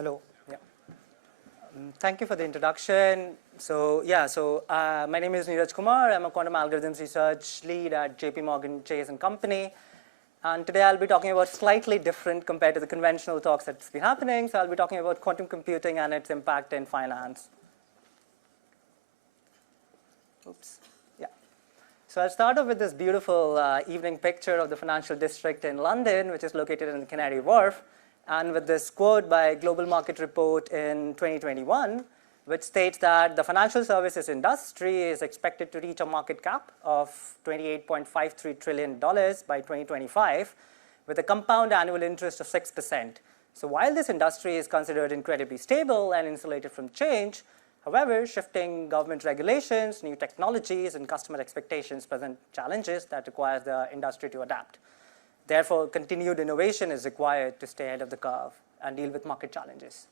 Hello. Yeah. Thank you for the introduction. So my name is Niraj Kumar. I'm a quantum algorithms research lead at JP Morgan Chase and Company. And today I'll be talking about slightly different compared to the conventional talks that's been happening. So I'll be talking about quantum computing and its impact in finance. Oops. Yeah. So I'll start off with this beautiful evening picture of the financial district in London, which is located in the Canary Wharf, and with this quote by Global Market Report in 2021, which states that the financial services industry is expected to reach a market cap of $28.53 trillion by 2025, with a compound annual interest of 6%. So while this industry is considered incredibly stable and insulated from change, however, shifting government regulations, new technologies, and customer expectations present challenges that require the industry to adapt. Therefore, continued innovation is required to stay ahead of the curve and deal with market challenges.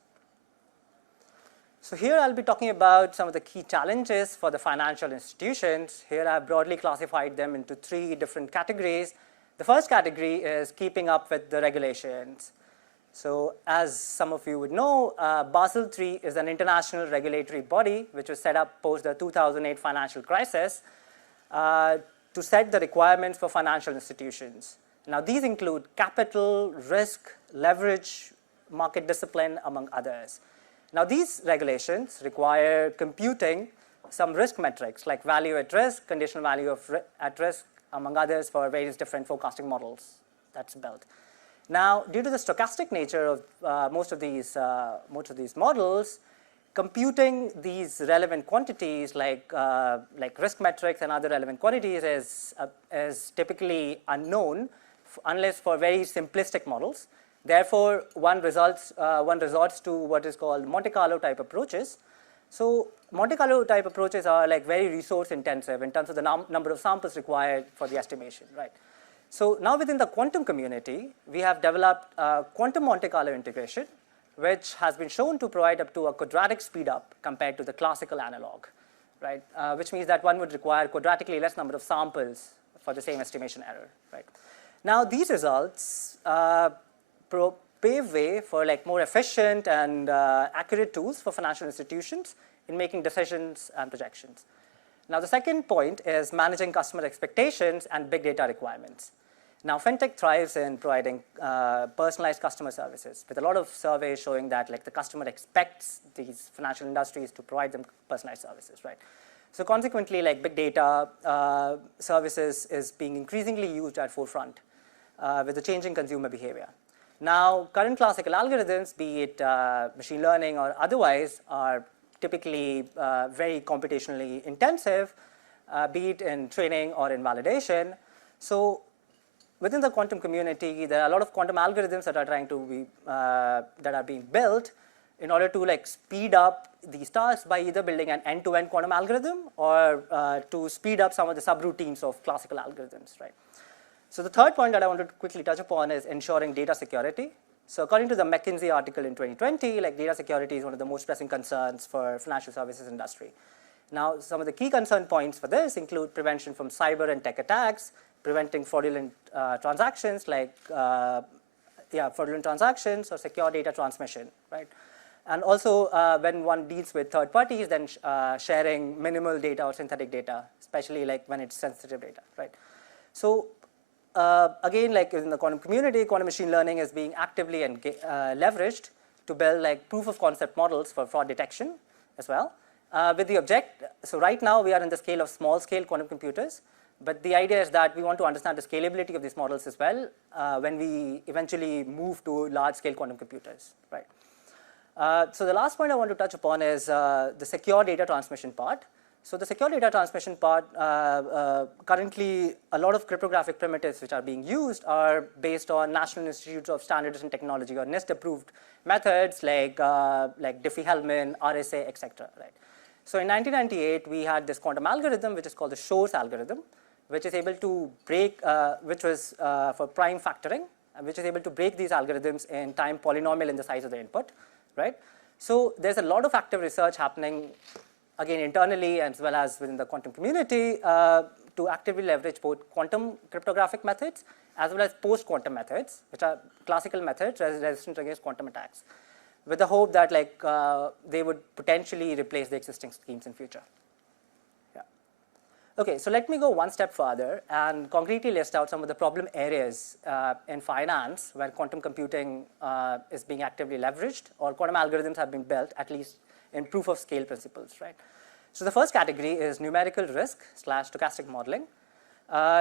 So here I'll be talking about some of the key challenges for the financial institutions. Here I've broadly classified them into three different categories. The first category is keeping up with the regulations. So as some of you would know, Basel III is an international regulatory body which was set up post the 2008 financial crisis to set the requirements for financial institutions. Now these include capital, risk, leverage, market discipline, among others. Now these regulations require computing some risk metrics like value at risk, conditional value at risk, among others, for various different forecasting models that's built. Now, due to the stochastic nature of most of these models, computing these relevant quantities like risk metrics and other relevant quantities is typically unknown unless for very simplistic models. Therefore, one resorts to what is called Monte-Carlo type approaches. So Monte-Carlo type approaches are like very resource intensive in terms of the number of samples required for the estimation, right? So now within the quantum community, we have developed quantum Monte-Carlo integration, which has been shown to provide up to a quadratic speedup compared to the classical analog, right? Which means that one would require quadratically less number of samples for the same estimation error, right? Now these results pave way for like more efficient and accurate tools for financial institutions in making decisions and projections. Now the second point is managing customer expectations and big data requirements. Now fintech thrives in providing personalized customer services, with a lot of surveys showing that like the customer expects these financial industries to provide them personalized services, right? So consequently, like big data services is being increasingly used at forefront with the changing consumer behavior. Now current classical algorithms, be it machine learning or otherwise, are typically very computationally intensive, be it in training or in validation. So within the quantum community, there are a lot of quantum algorithms that are trying to be that are being built in order to like speed up these tasks by either building an end-to-end quantum algorithm or to speed up some of the subroutines of classical algorithms, right? So the third point that I want to quickly touch upon is ensuring data security. So according to the McKinsey article in 2020, like data security is one of the most pressing concerns for financial services industry. Now, some of the key concern points for this include prevention from cyber and tech attacks, preventing fraudulent transactions like fraudulent transactions or secure data transmission, right? And also when one deals with third parties, then sharing minimal data or synthetic data, especially like when it's sensitive data, right? So again, like in the quantum community, quantum machine learning is being actively leveraged to build like proof of concept models for fraud detection as well. With the so right now we are in the scale of small scale quantum computers, but the idea is that we want to understand the scalability of these models as well when we eventually move to large scale quantum computers, right? So the last point I want to touch upon is the secure data transmission part. So the secure data transmission part, currently a lot of cryptographic primitives which are being used are based on National Institutes of Standards and Technology or NIST approved methods like Diffie-Hellman, RSA, etc. Right? So in 1998, we had this quantum algorithm which is called the Shor's algorithm, which is able to break, which was for prime factoring, which is able to break these algorithms in time polynomial in the size of the input, right? So there's a lot of active research happening again internally as well as within the quantum community to actively leverage both quantum cryptographic methods as well as post-quantum methods, which are classical methods resistant against quantum attacks. with the hope that like they would potentially replace the existing schemes in future. Yeah. Okay, so let me go one step further and concretely list out some of the problem areas in finance where quantum computing is being actively leveraged, or quantum algorithms have been built, at least in proof of scale principles, right? So the first category is numerical risk / stochastic modeling.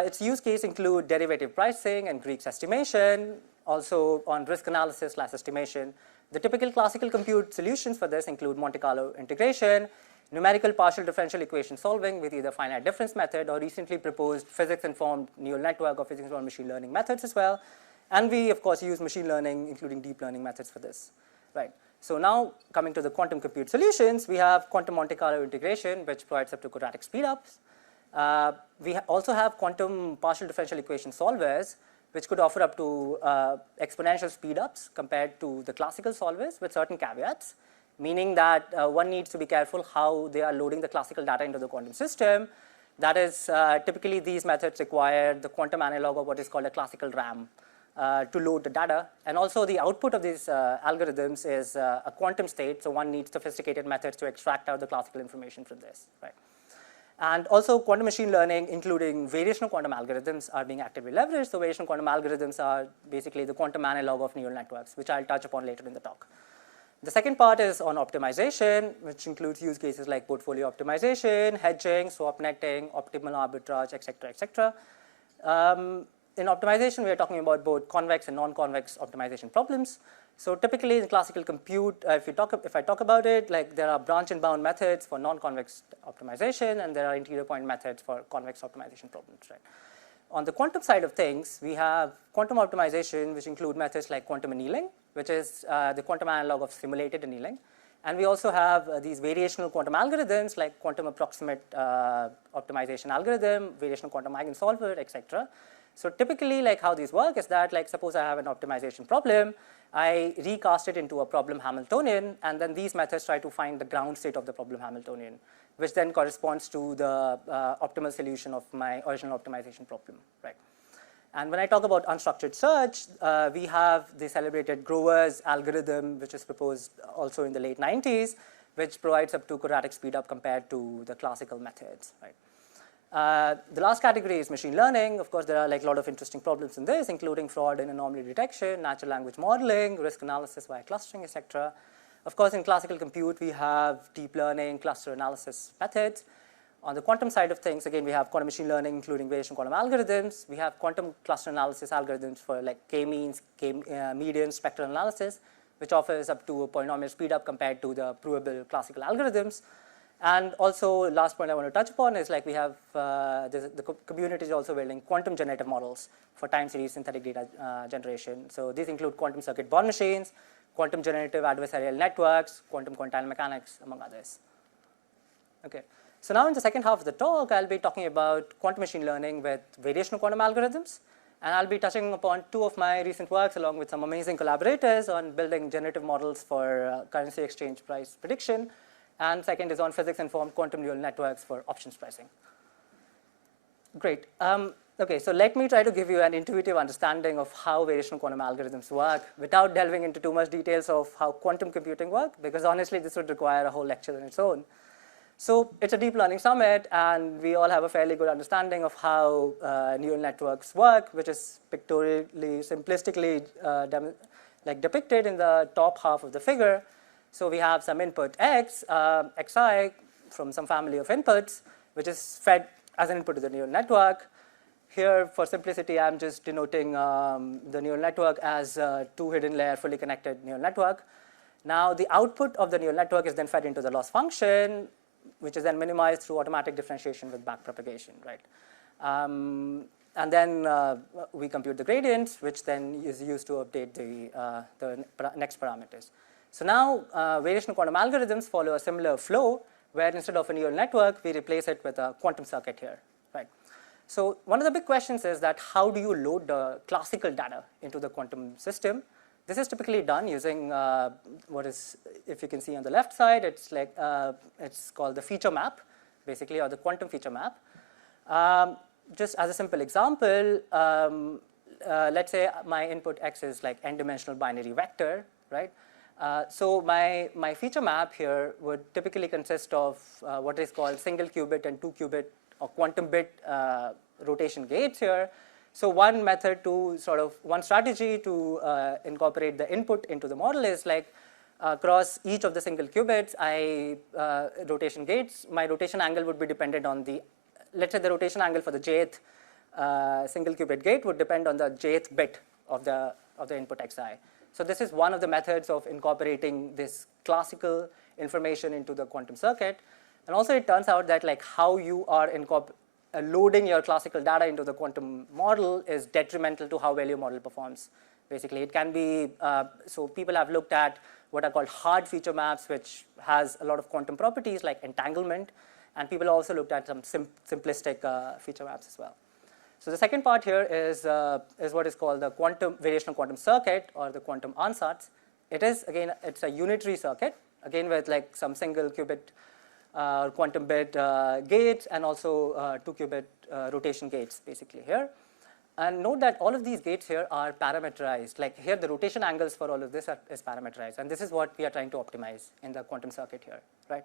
Its use case include derivative pricing and Greek's estimation, also on risk analysis / estimation. The typical classical compute solutions for this include Monte-Carlo integration, numerical partial differential equation solving with either finite difference method or recently proposed physics-informed neural network or physics-informed machine learning methods as well. And we, of course, use machine learning, including deep learning methods for this, right? So now coming to the quantum compute solutions, we have quantum Monte-Carlo integration, which provides up to quadratic speedups. We also have quantum partial differential equation solvers, which could offer up to exponential speedups compared to the classical solvers with certain caveats, meaning that one needs to be careful how they are loading the classical data into the quantum system. That is, typically these methods require the quantum analog of what is called a classical RAM to load the data. And also the output of these algorithms is a quantum state, so one needs sophisticated methods to extract out the classical information from this, right? And also quantum machine learning, including variational quantum algorithms, are being actively leveraged. So variational quantum algorithms are basically the quantum analog of neural networks, which I'll touch upon later in the talk. The second part is on optimization, which includes use cases like portfolio optimization, hedging, swap netting, optimal arbitrage, et cetera, et cetera. In optimization, we are talking about both convex and non-convex optimization problems. So typically in classical compute, if I talk about it, like there are branch and bound methods for non-convex optimization, and there are interior point methods for convex optimization problems, right? On the quantum side of things, we have quantum optimization, which include methods like quantum annealing, which is the quantum analog of simulated annealing. And we also have these variational quantum algorithms like quantum approximate optimization algorithm, variational quantum eigensolver, et cetera. So typically, like how these work is that, like suppose I have an optimization problem, I recast it into a problem Hamiltonian, and then these methods try to find the ground state of the problem Hamiltonian, which then corresponds to the optimal solution of my original optimization problem, right? And when I talk about unstructured search, we have the celebrated Grover's algorithm, which was proposed also in the late 90s, which provides up to quadratic speedup compared to the classical methods, right? The last category is machine learning. Of course, there are like a lot of interesting problems in this, including fraud and anomaly detection, natural language modeling, risk analysis via clustering, etc. Of course, in classical compute, we have deep learning, cluster analysis methods. On the quantum side of things, again, we have quantum machine learning, including variational quantum algorithms. We have quantum cluster analysis algorithms for like k-means, k-median spectral analysis, which offers up to a polynomial speedup compared to the provable classical algorithms. And also, last point I want to touch upon is like we have the community is also building quantum generative models for time series synthetic data generation. So these include quantum circuit Bond machines, quantum generative adversarial networks, quantum quantile mechanics, among others. Okay. So now in the second half of the talk, I'll be talking about quantum machine learning with variational quantum algorithms. And I'll be touching upon two of my recent works along with some amazing collaborators on building generative models for currency exchange price prediction. And second is on physics-informed quantum neural networks for options pricing. Great. Okay, so let me try to give you an intuitive understanding of how variational quantum algorithms work without delving into too much details of how quantum computing works, because honestly, this would require a whole lecture on its own. So it's a deep learning summit, and we all have a fairly good understanding of how neural networks work, which is pictorially, simplistically depicted in the top half of the figure. So we have some input x, xi, from some family of inputs, which is fed as an input to the neural network. Here, for simplicity, I'm just denoting the neural network as a two hidden layer, fully connected neural network. Now, the output of the neural network is then fed into the loss function, which is then minimized through automatic differentiation with backpropagation, right? And then we compute the gradients, which then is used to update the next parameters. So now, variational quantum algorithms follow a similar flow, where instead of a neural network, we replace it with a quantum circuit here, right? So one of the big questions is that how do you load the classical data into the quantum system? This is typically done using what is, if you can see on the left side, it's like it's called the feature map, basically, or the quantum feature map. Just as a simple example, let's say my input x is like n-dimensional binary vector, right? So my feature map here would typically consist of what is called single qubit and 2 qubit or quantum bit rotation gates here. So one method to one strategy to incorporate the input into the model is like across each of the single qubits, rotation gates, my rotation angle would be dependent on the, let's say the rotation angle for the jth single qubit gate would depend on the jth bit of the input xi. So this is one of the methods of incorporating this classical information into the quantum circuit. And also it turns out that like how you are loading your classical data into the quantum model is detrimental to how well your model performs. Basically, it can be, so people have looked at what are called hard feature maps, which has a lot of quantum properties like entanglement, and people also looked at some simplistic feature maps as well. So the second part here is what is called the variational quantum circuit, or the quantum ansatz. It is, again, it's a unitary circuit, again with like some single qubit quantum bit gates and also 2 qubit rotation gates basically here. And note that all of these gates here are parameterized. Like here the rotation angles for all of this is parameterized, and this is what we are trying to optimize in the quantum circuit here, right?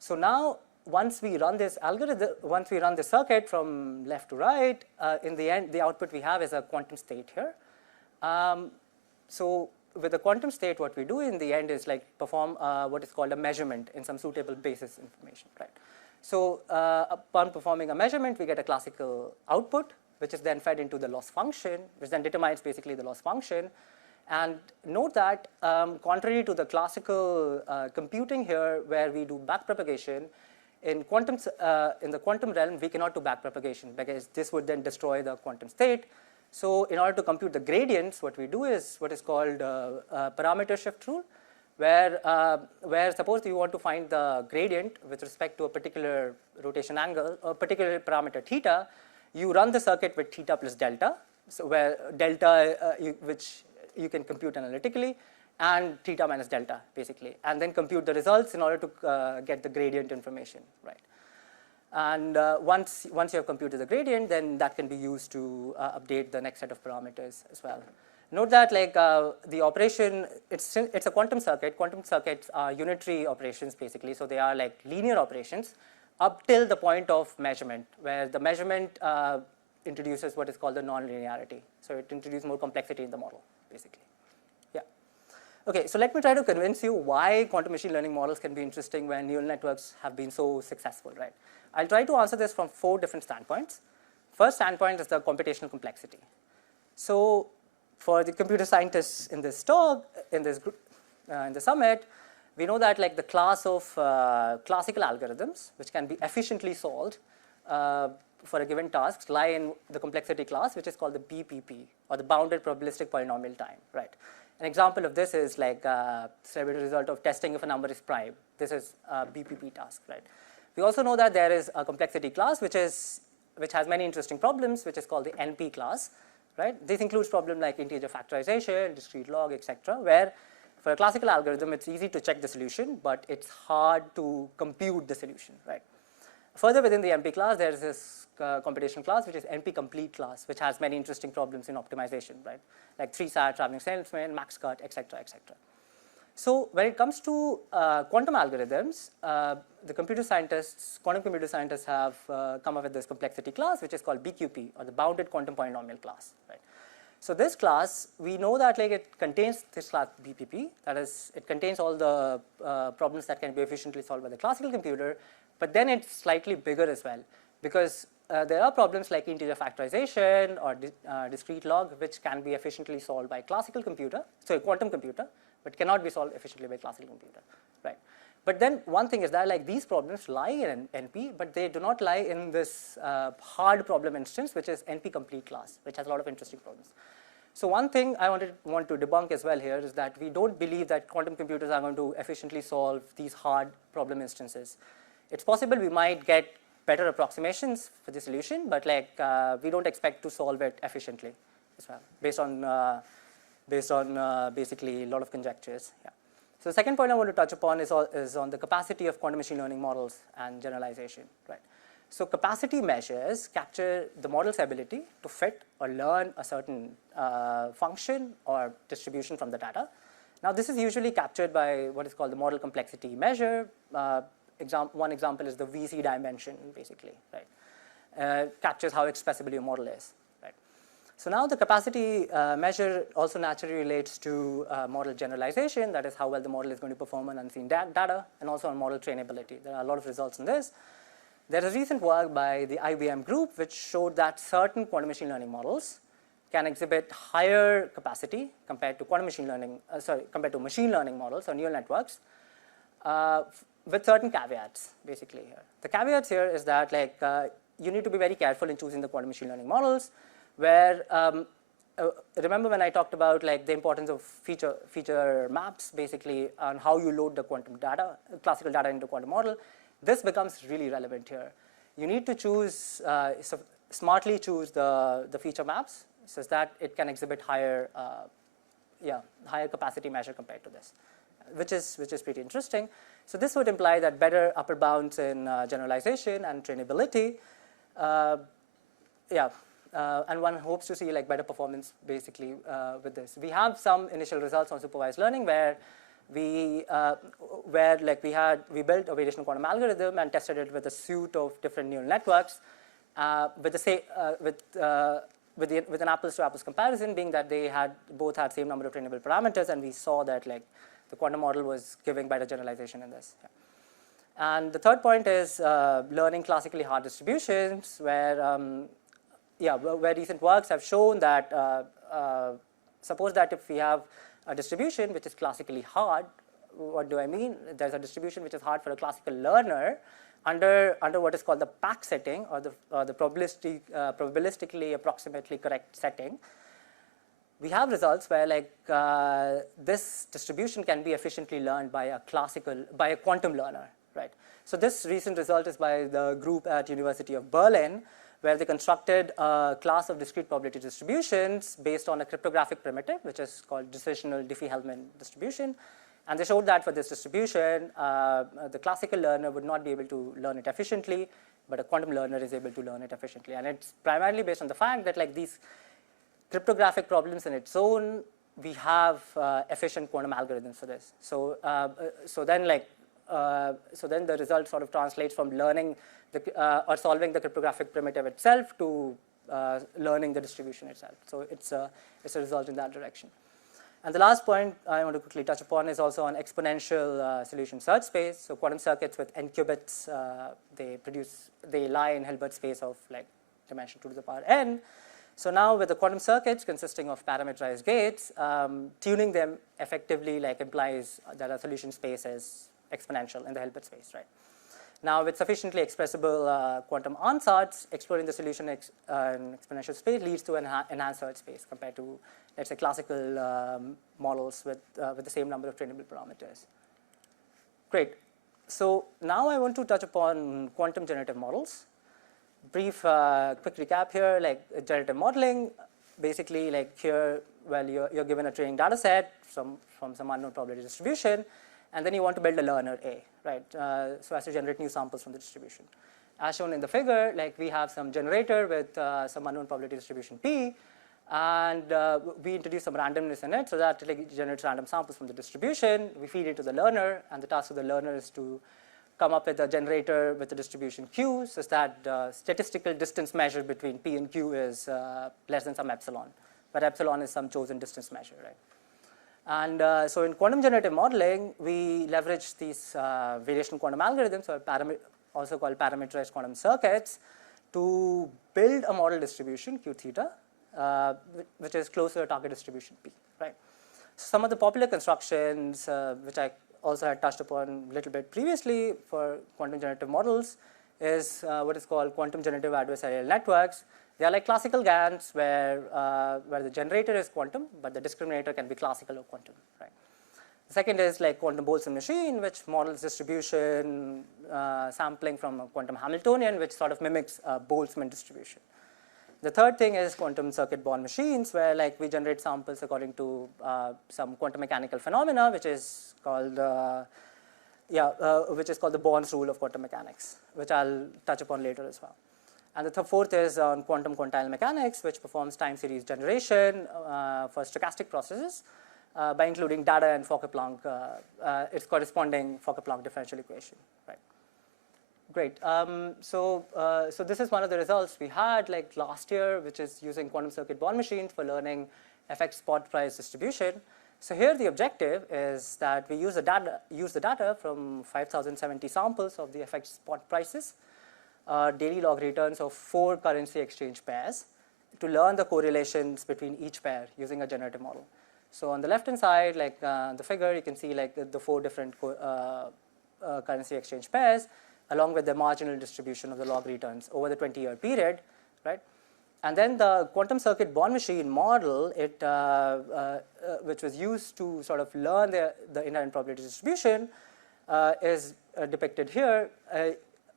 So now once we run this algorithm, once we run the circuit from left to right, in the end the output we have is a quantum state here. So with the quantum state, what we do in the end is like perform what is called a measurement in some suitable basis information, right? So upon performing a measurement, we get a classical output, which is then fed into the loss function, which then determines basically the loss function. And note that contrary to the classical computing here, where we do backpropagation, in the quantum realm, we cannot do backpropagation because this would then destroy the quantum state. So in order to compute the gradients, what we do is what is called parameter shift rule, where suppose you want to find the gradient with respect to a particular rotation angle, or particular parameter theta, you run the circuit with theta plus delta, so where delta, which you can compute analytically, and theta minus delta basically, and then compute the results in order to get the gradient information, right? And once you have computed the gradient, then that can be used to update the next set of parameters as well. Note that like the operation, it's a quantum circuit. Quantum circuits are unitary operations basically, so they are like linear operations up till the point of measurement, where the measurement introduces what is called the non-linearity. So it introduces more complexity in the model basically. Yeah. Okay, so let me try to convince you why quantum machine learning models can be interesting when neural networks have been so successful, right? I'll try to answer this from 4 different standpoints. First standpoint is the computational complexity. So for the computer scientists in this talk, in this group, in the summit, we know that like the class of classical algorithms, which can be efficiently solved for a given task, lie in the complexity class, which is called the BPP, or the bounded probabilistic polynomial time, right? An example of this is like celebrated result of testing if a number is prime. This is a BPP task, right? We also know that there is a complexity class which has many interesting problems, which is called the NP class, right? This includes problems like integer factorization, discrete log, etc., where for a classical algorithm, it's easy to check the solution, but it's hard to compute the solution, right? Further within the NP class, there is this computational class, which is NP complete class, which has many interesting problems in optimization, right? Like 3-SAT, traveling salesman, max cut, etc., etc. So when it comes to quantum algorithms, the quantum computer scientists have come up with this complexity class, which is called BQP, or the bounded quantum polynomial class, right? So this class, we know that like it contains this class BPP, that is, it contains all the problems that can be efficiently solved by the classical computer, but then it's slightly bigger as well, because there are problems like integer factorization or discrete log, which can be efficiently solved by classical computer, so a quantum computer, but cannot be solved efficiently by classical computer, right? But then one thing is that like these problems lie in NP, but they do not lie in this hard problem instance, which is NP complete class, which has a lot of interesting problems. So one thing I want to debunk as well here is that we don't believe that quantum computers are going to efficiently solve these hard problem instances. It's possible we might get better approximations for the solution, but like we don't expect to solve it efficiently as well, based on basically a lot of conjectures. Yeah. So the second point I want to touch upon is on the capacity of quantum machine learning models and generalization, right? So capacity measures capture the model's ability to fit or learn a certain function or distribution from the data. Now, this is usually captured by what is called the model complexity measure. One example is the VC dimension, basically, right? Captures how expressible your model is, right? So now the capacity measure also naturally relates to model generalization, that is how well the model is going to perform on unseen data, and also on model trainability. There are a lot of results in this. There is recent work by the IBM group which showed that certain quantum machine learning models can exhibit higher capacity compared to compared to machine learning models or neural networks with certain caveats, basically here. The caveats here is that you need to be very careful in choosing the quantum machine learning models, where remember when I talked about the importance of feature maps, basically, on how you load the quantum data, classical data into quantum model. This becomes really relevant here. You need to choose, smartly choose the feature maps so that it can exhibit higher capacity measure compared to this, which is pretty interesting. So this would imply that better upper bounds in generalization and trainability. And one hopes to see better performance basically with this. We have some initial results on supervised learning where we built a variational quantum algorithm and tested it with a suite of different neural networks with an apples to apples comparison, being that they both had same number of trainable parameters, and we saw that the quantum model was giving better generalization in this. Yeah. And the third point is learning classically hard distributions, where recent works have shown that suppose that if we have a distribution which is classically hard, what do I mean? There's a distribution which is hard for a classical learner under what is called the PAC setting, or the probabilistically approximately correct setting. We have results where this distribution can be efficiently learned by a quantum learner, right? So this recent result is by the group at University of Berlin, where they constructed a class of discrete probability distributions based on a cryptographic primitive, which is called decisional Diffie-Hellman distribution. And they showed that for this distribution, the classical learner would not be able to learn it efficiently, but a quantum learner is able to learn it efficiently. And it's primarily based on the fact that these cryptographic problems in its own, we have efficient quantum algorithms for this. So then the result sort of translates from learning or solving the cryptographic primitive itself to learning the distribution itself. So it's a result in that direction. And the last point I want to quickly touch upon is also on exponential solution search space. So quantum circuits with n qubits, they lie in Hilbert space of dimension 2 to the power n. So now with the quantum circuits consisting of parameterized gates, tuning them effectively implies that a solution space is exponential in the Hilbert space, right? Now, with sufficiently expressible quantum ansatz, exploring the solution in exponential space leads to an enhanced search space compared to, let's say, classical models with the same number of trainable parameters. Great. So now I want to touch upon quantum generative models. Brief, quick recap here. Generative modeling, basically, here, well, you're given a training data set from some unknown probability distribution, and then you want to build a learner A, right? So as to generate new samples from the distribution. As shown in the figure, we have some generator with some unknown probability distribution P, and we introduce some randomness in it so that it generates random samples from the distribution. We feed it to the learner, and the task of the learner is to come up with a generator with the distribution Q, such that the statistical distance measured between P and Q is less than some epsilon, but epsilon is some chosen distance measure, right? And so in quantum generative modeling, we leverage these variational quantum algorithms, or also called parameterized quantum circuits, to build a model distribution, Q theta, which is close to a target distribution P, right? So some of the popular constructions, which I also had touched upon a little bit previously for quantum generative models, is what is called quantum generative adversarial networks. They are like classical GANs where the generator is quantum, but the discriminator can be classical or quantum, right? The second is quantum Boltzmann machine, which models distribution sampling from a quantum Hamiltonian, which sort of mimics a Boltzmann distribution. The third thing is quantum circuit Born machines, where we generate samples according to some quantum mechanical phenomena, which is called the Born's rule of quantum mechanics, which I'll touch upon later as well. And the fourth is on quantum quantile mechanics, which performs time series generation for stochastic processes, by including data and Fokker-Planck, its corresponding Fokker-Planck differential equation, right? Great. So this is one of the results we had like last year, which is using quantum circuit bond machines for learning FX spot price distribution. So here the objective is that we use the data from 5,070 samples of the FX spot prices, daily log returns of 4 currency exchange pairs, to learn the correlations between each pair using a generative model. So on the left-hand side, like the figure, you can see like the 4 different currency exchange pairs, along with the marginal distribution of the log returns over the 20-year period, right? And then the quantum circuit bond machine model, which was used to sort of learn the inherent probability distribution, is depicted here.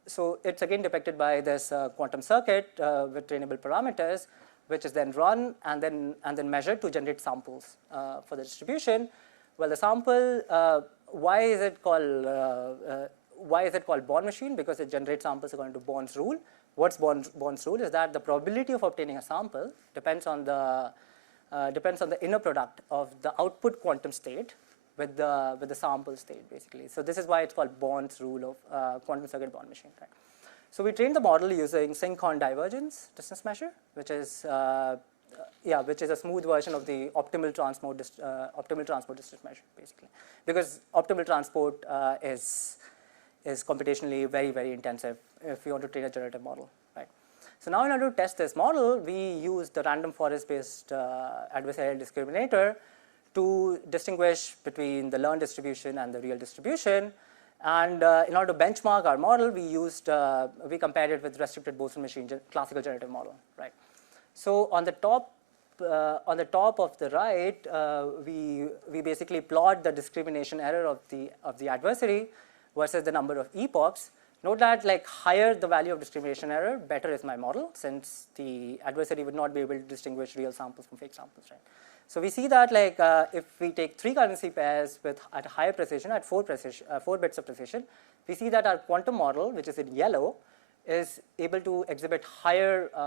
So it's again depicted by this quantum circuit with trainable parameters, which is then run and then measured to generate samples for the distribution. Well, the sample, why is it called bond machine? Because it generates samples according to Bond's rule. What's Bond's rule is that the probability of obtaining a sample depends on the inner product of the output quantum state with the sample state, basically. So this is why it's called Bond's rule of quantum circuit bond machine. Right? So we trained the model using sync-on divergence distance measure, which is a smooth version of the optimal transport distance measure, basically, because optimal transport is computationally very, very intensive if you want to train a generative model, right? So now in order to test this model, we use the random forest-based adversarial discriminator to distinguish between the learned distribution and the real distribution. And in order to benchmark our model, we compared it with restricted Boson machine classical generative model, right? So on the top of the right, we basically plot the discrimination error of the adversary versus the number of epochs. Note that like higher the value of discrimination error, better is my model, since the adversary would not be able to distinguish real samples from fake samples, right? So we see that like if we take 3 currency pairs at a higher precision, at 4 bits of precision, we see that our quantum model, which is in yellow, is able to exhibit higher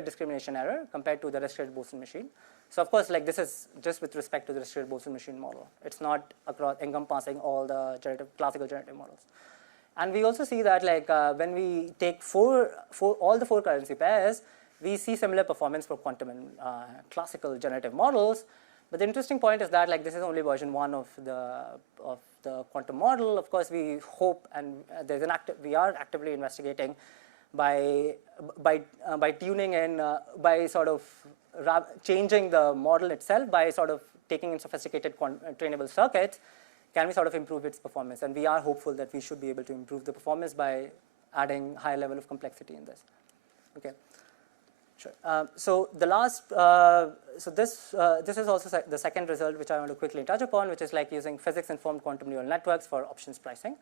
discrimination error compared to the restricted Boson machine. So of course, like this is just with respect to the restricted Boson machine model. It's not encompassing all the classical generative models. And we also see that like when we take all the 4 currency pairs, we see similar performance for quantum and classical generative models. But the interesting point is that like this is only version 1 of the quantum model. Of course, we hope, and we are actively investigating by tuning in, by sort of changing the model itself, by sort of taking in sophisticated trainable circuits, can we sort of improve its performance? And we are hopeful that we should be able to improve the performance by adding higher level of complexity in this. Okay. Sure. So this is also the second result which I want to quickly touch upon, which is like using physics-informed quantum neural networks for options pricing.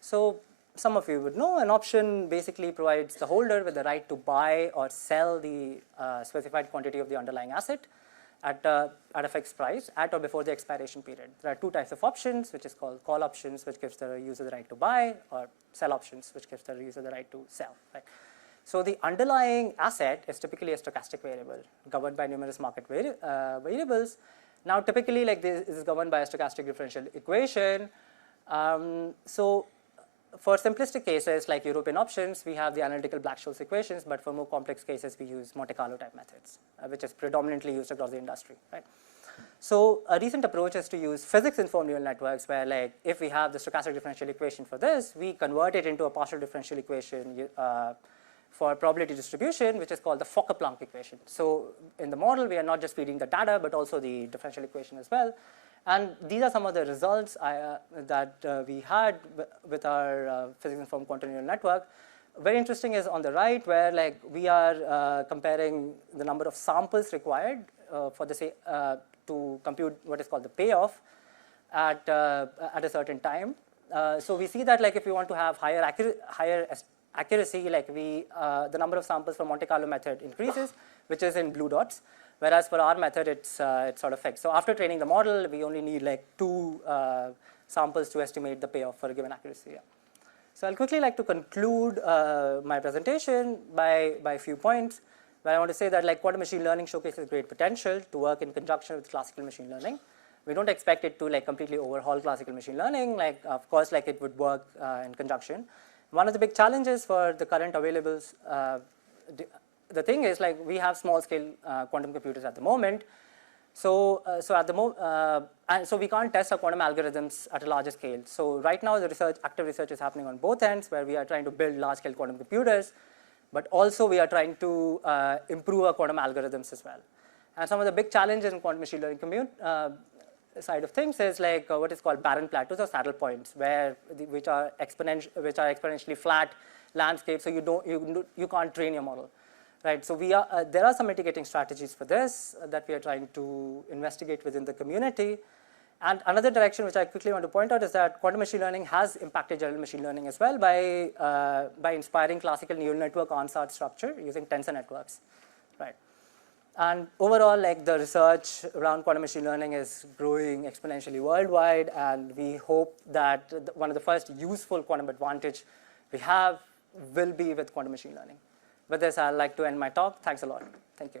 So some of you would know an option basically provides the holder with the right to buy or sell the specified quantity of the underlying asset at a fixed price at or before the expiration period. There are 2 types of options, which is called call options, which gives the user the right to buy, or sell options, which gives the user the right to sell. Right? So the underlying asset is typically a stochastic variable governed by numerous market variables. Now typically like this is governed by a stochastic differential equation. So for simplistic cases like European options, we have the analytical Black-Scholes equations, but for more complex cases, we use Monte-Carlo type methods, which is predominantly used across the industry, right? So a recent approach is to use physics-informed neural networks, where like if we have the stochastic differential equation for this, we convert it into a partial differential equation for probability distribution, which is called the Fokker-Planck equation. So in the model, we are not just feeding the data, but also the differential equation as well. And these are some of the results that we had with our physics-informed quantum neural network. Very interesting is on the right, where like we are comparing the number of samples required for to compute what is called the payoff at a certain time. So we see that like if we want to have higher accuracy, like the number of samples for Monte-Carlo method increases, which is in blue dots. Whereas for our method, it's sort of fixed. So after training the model, we only need like 2 samples to estimate the payoff for a given accuracy. Yeah. So I'll quickly like to conclude my presentation by a few points. where I want to say that like quantum machine learning showcases great potential to work in conjunction with classical machine learning. We don't expect it to like completely overhaul classical machine learning. Like of course, like it would work in conjunction. One of the big challenges for the current availables, the thing is like we have small scale quantum computers at the moment. So so we can't test our quantum algorithms at a larger scale. So right now the active research is happening on both ends, where we are trying to build large scale quantum computers, but also we are trying to improve our quantum algorithms as well. And some of the big challenges in quantum machine learning side of things is like what is called barren plateaus or saddle points, which are exponentially flat landscapes, so you can't train your model. Right, so there are some mitigating strategies for this that we are trying to investigate within the community. And another direction which I quickly want to point out is that quantum machine learning has impacted general machine learning as well by inspiring classical neural network ONSART structure using tensor networks. Right, and overall, like the research around quantum machine learning is growing exponentially worldwide, and we hope that one of the first useful quantum advantage we have will be with quantum machine learning. With this, I'd like to end my talk. Thanks a lot. Thank you.